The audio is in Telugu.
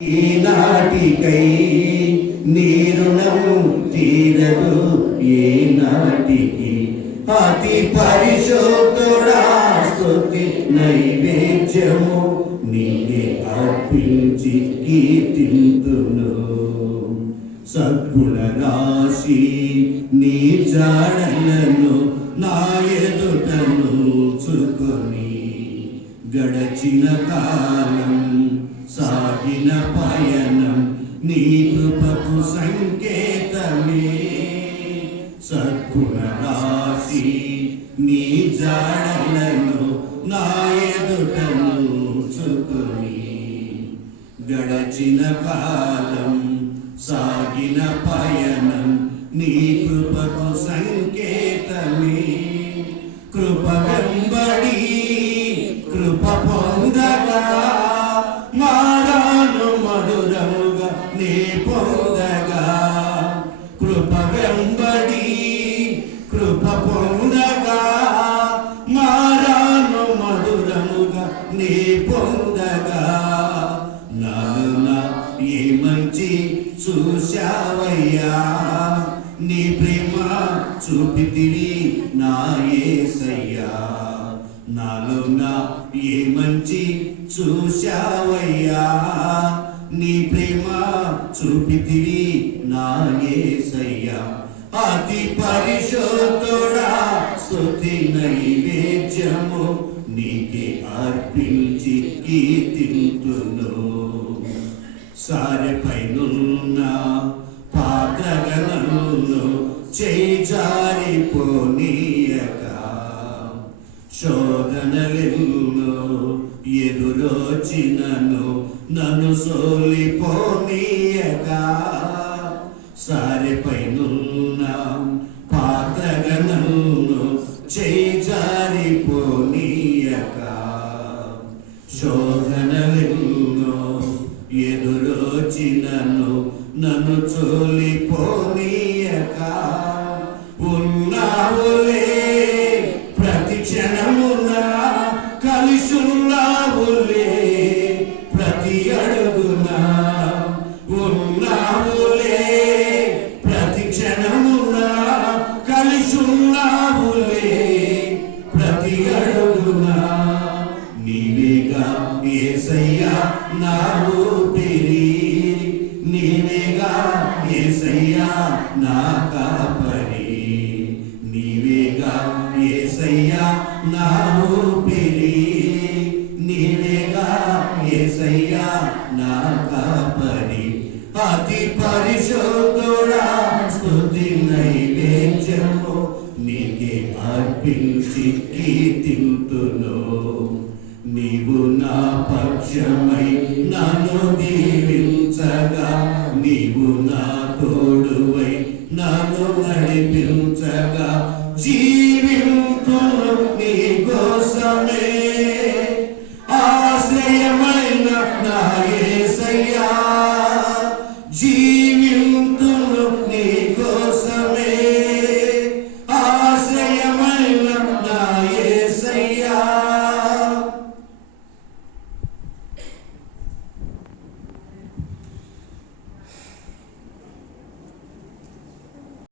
ఈనాటికై నీ రుణం తీరదు ఏనాటికి అతి పరిశుద్ధుడా స్తుతి నైవేద్యము నీకే అర్పించి కీర్తింతును సద్గుణ రాశి నీ జాడలను నా ఎదుటను చుకొని గడచిన కాలం సాగిన పయనం నీ కృపకు సంకేతమే సద్గుణ రాశి నీ జాడలను నా ఎదుటను చుకొని గడచిన కాలం సాగిన పయనం నీ కృపకు సంకేతమే కృప వెంబడి కృప పొందగా మారాను మధురముగా నీ పొందగా కృప వెంబడి కృప పొందగా మారాను మధురముగా నీ పొందగా నాన్న ఏ మంచి చూశావయ్యా నీ ప్రేమ చూపితివి నా యేసయ్యా నాలోన ఏ మంచి చూశావయ్యా నీ ప్రేమ చూపితివి నా యేసయ్యా అతి పరిశుద్ధుడా స్తుతి నైవేద్యము నీకే అర్పించి కీర్తింతును సారెపైనున్న పాత్రగణను చేయి జారిపోనీయక శోధనలెన్నో ఎదురొచ్చినను నన్ను సోలిపోనీయక సారెపైనున్న పాత్రగణను చేయి జారిపోనీయక శోధనలెన్నో ఎదురొచ్చినను నన్ను చోలిపోనీయక ఉన్నావులే ప్రతి క్షణమున కలిసున్నావులే ప్రతి అడుగున ఉన్నావులే ప్రతి క్షణమున కలిసున్నావులే ప్రతి అడుగున నీవేగా యేసయ్యా నా ఊపిరి నీవేగా యేసయ్యా నా కాపరి నీవేగా యేసయ్యా నా ఊపిరి నీవేగా యేసయ్యా నా కాపరి అతి పరిశుద్ధుడా స్తుతి నైవేద్యము నీకే అర్పించి కీర్తింతును నీవు నా పక్షమై నన్ను దీవించగా నీవు నా తోడువై నన్ను నడిపించగా జీవింతును నీ కోసమే